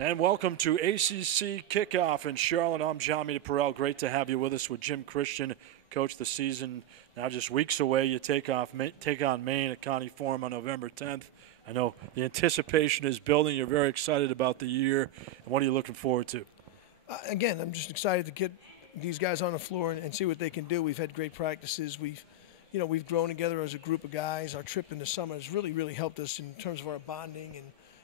And welcome to ACC Kickoff in Charlotte. I'm Jon Meterparel. Great to have you with us with Jim Christian. Coach, the season now just weeks away. You take on Maine at Connie Forum on November 10th. I know the anticipation is building. You're very excited about the year. And what are you looking forward to? Again, I'm just excited to get these guys on the floor and see what they can do. We've had great practices. We've grown together as a group of guys. Our trip in the summer has really helped us in terms of our bonding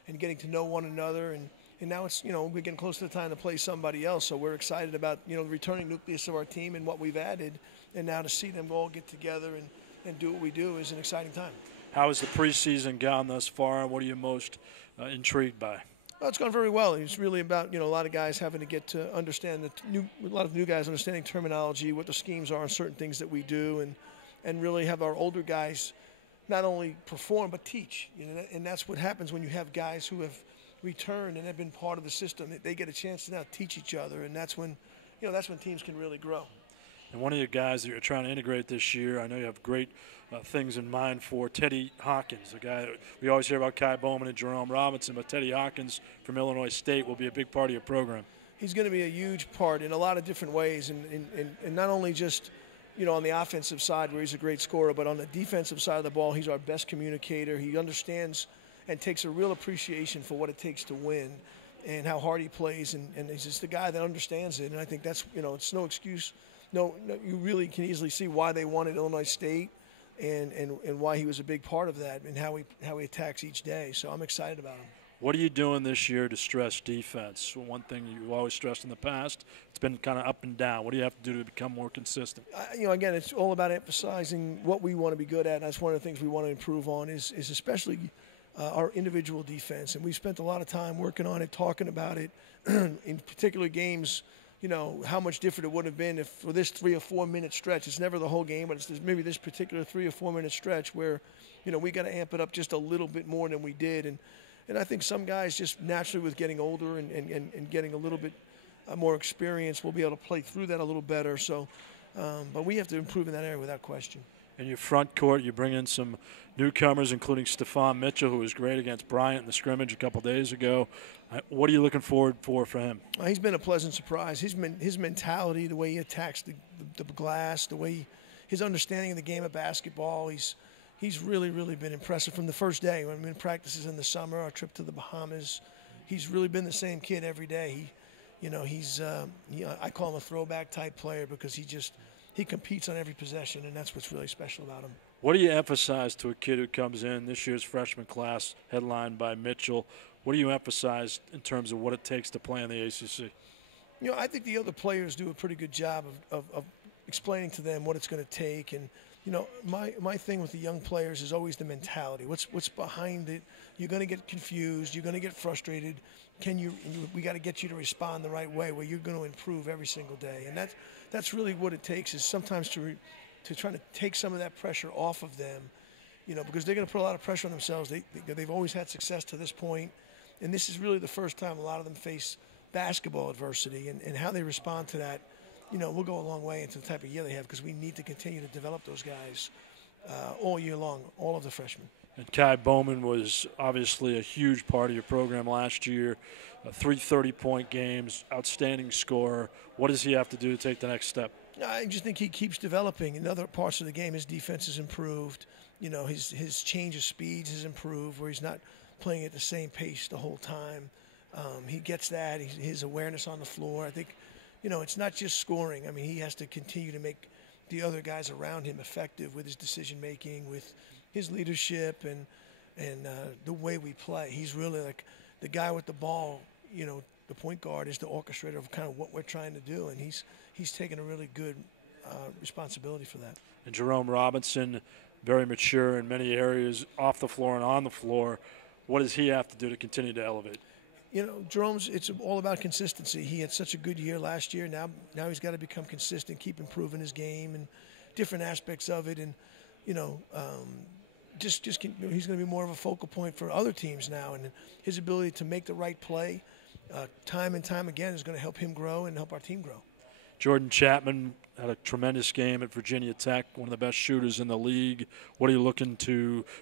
and getting to know one another. And now it's, we're getting close to the time to play somebody else. So we're excited about, the returning nucleus of our team and what we've added. And now to see them all get together and do what we do is an exciting time. How has the preseason gone thus far, and what are you most intrigued by? Well, it's gone very well. It's really about, a lot of guys having to get to understand a lot of new guys understanding terminology, what the schemes are on certain things that we do, and really have our older guys not only perform but teach. And that's what happens when you have guys who have returned and have been part of the system. They get a chance to now teach each other, and that's when teams can really grow. And one of your guys that you're trying to integrate this year, I know you have great things in mind for Teddy Hawkins, a guy that we always hear about. Kai Bowman and Jerome Robinson, but Teddy Hawkins from Illinois State will be a big part of your program. He's going to be a huge part in a lot of different ways, and not only just on the offensive side where he's a great scorer, but on the defensive side of the ball, he's our best communicator. He understands and takes a real appreciation for what it takes to win and how hard he plays, and he's just the guy that understands it. And I think that's, it's no excuse. No, you really can easily see why they wanted Illinois State and why he was a big part of that and how he attacks each day. So I'm excited about him. What are you doing this year to stress defense? One thing you've always stressed in the past, it's been kind of up and down. What do you have to do to become more consistent? Again, it's all about emphasizing what we want to be good at, and that's one of the things we want to improve on is especially our individual defense. And we spent a lot of time working on it, talking about it in particular games. How much different it would have been if for this 3 or 4 minute stretch. It's never the whole game, but it's maybe this particular 3 or 4 minute stretch where, we got to amp it up just a little bit more than we did. And I think some guys just naturally with getting older and getting a little bit more experience will be able to play through that a little better. So, but we have to improve in that area without question. In your front court, you bring in some newcomers, including Stephon Mitchell, who was great against Bryant in the scrimmage a couple days ago. What are you looking forward for him? He's been a pleasant surprise. His mentality, the way he attacks the glass, the way his understanding of the game of basketball, he's really been impressive from the first day. When we in practices in the summer, our trip to the Bahamas, he's really been the same kid every day. I call him a throwback type player because he competes on every possession, and that's what's really special about him. What do you emphasize to a kid who comes in this year's freshman class, headlined by Mitchell? What do you emphasize in terms of what it takes to play in the ACC? I think the other players do a pretty good job of explaining to them what it's going to take. And, my thing with the young players is always the mentality. What's behind it? You're going to get confused. You're going to get frustrated. We got to get you to respond the right way where you're going to improve every single day. And that's really what it takes is sometimes to try to take some of that pressure off of them, because they're going to put a lot of pressure on themselves. They've always had success to this point, and this is really the first time a lot of them face basketball adversity, and how they respond to that, will go a long way into the type of year they have because we need to continue to develop those guys all year long, all of the freshmen. And Kai Bowman was obviously a huge part of your program last year. 3 30-point games, outstanding scorer. What does he have to do to take the next step? I just think he keeps developing. In other parts of the game, his defense has improved. His change of speeds has improved where he's not playing at the same pace the whole time. He gets that. His awareness on the floor. I think, it's not just scoring. I mean, he has to continue to make the other guys around him effective with his decision-making, with his leadership, and the way we play. He's really like the guy with the ball. The point guard is the orchestrator of kind of what we're trying to do, and he's taken a really good responsibility for that. And Jerome Robinson, very mature in many areas, off the floor and on the floor. What does he have to do to continue to elevate? Jerome's, it's all about consistency. He had such a good year last year. Now he's got to become consistent, keep improving his game and different aspects of it, and he's going to be more of a focal point for other teams now, and his ability to make the right play time and time again is going to help him grow and help our team grow. Jordan Chapman had a tremendous game at Virginia Tech, one of the best shooters in the league. What are you looking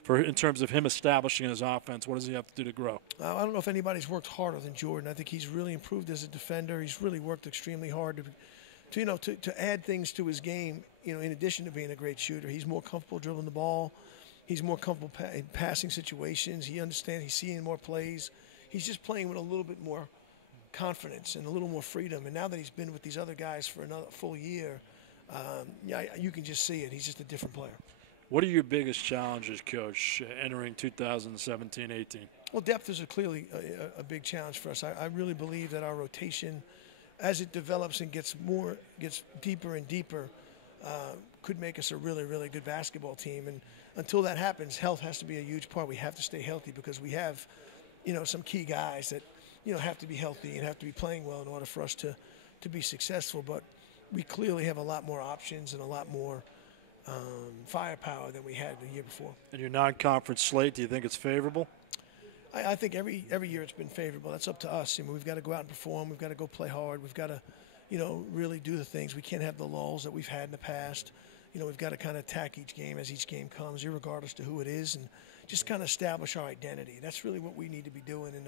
for in terms of him establishing his offense? What does he have to do to grow? I don't know if anybody's worked harder than Jordan. I think he's really improved as a defender. He's really worked extremely hard to add things to his game. In addition to being a great shooter, he's more comfortable dribbling the ball. He's more comfortable in passing situations. He understands. He's seeing more plays. He's just playing with a little bit more confidence and a little more freedom. And now that he's been with these other guys for another full year, you can just see it. He's just a different player. What are your biggest challenges, Coach, entering 2017-18? Well, depth is clearly a big challenge for us. I really believe that our rotation, as it develops and gets deeper and deeper, could make us a really, really good basketball team. And until that happens, health has to be a huge part. We have to stay healthy because we have, some key guys that, have to be healthy and have to be playing well in order for us to be successful. But we clearly have a lot more options and a lot more firepower than we had the year before. And your non-conference slate, do you think it's favorable? I think every year it's been favorable. That's up to us. We've got to go out and perform. We've got to go play hard. We've got to, really do the things. We can't have the lulls that we've had in the past. We've got to kind of attack each game as each game comes, irregardless to who it is, and just kind of establish our identity. That's really what we need to be doing in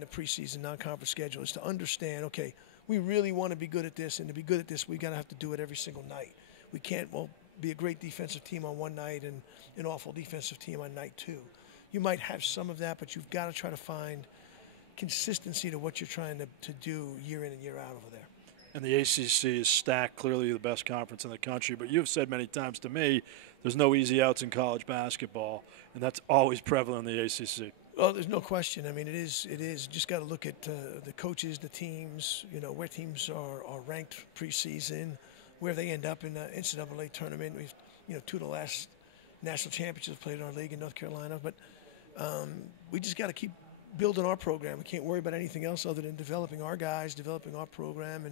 the preseason non-conference schedule, is to understand, okay, we really want to be good at this, and to be good at this, we've got to have to do it every single night. We can't, be a great defensive team on one night and an awful defensive team on night two. You might have some of that, but you've got to try to find consistency to what you're trying to do year in and year out over there. And the ACC is stacked, clearly the best conference in the country. But you've said many times to me, there's no easy outs in college basketball, and that's always prevalent in the ACC. Well, there's no question. It is. Just got to look at the coaches, the teams, where teams are ranked preseason, where they end up in the NCAA tournament. We've, two of the last national championships played in our league in North Carolina. But we just got to keep building our program. We can't worry about anything else other than developing our guys, developing our program,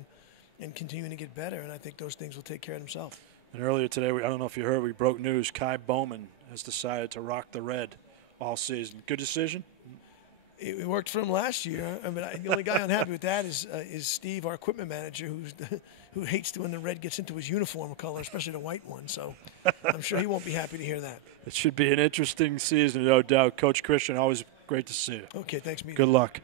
and continuing to get better. And I think those things will take care of themselves. And earlier today, I don't know if you heard, we broke news. Kai Bowman has decided to rock the red all season. Good decision? It worked for him last year. The only guy unhappy with that is Steve, our equipment manager, who hates when the red gets into his uniform color, especially the white one. So I'm sure he won't be happy to hear that. It should be an interesting season, no doubt. Coach Christian, always great to see you. Okay, thanks, Meter. Good luck.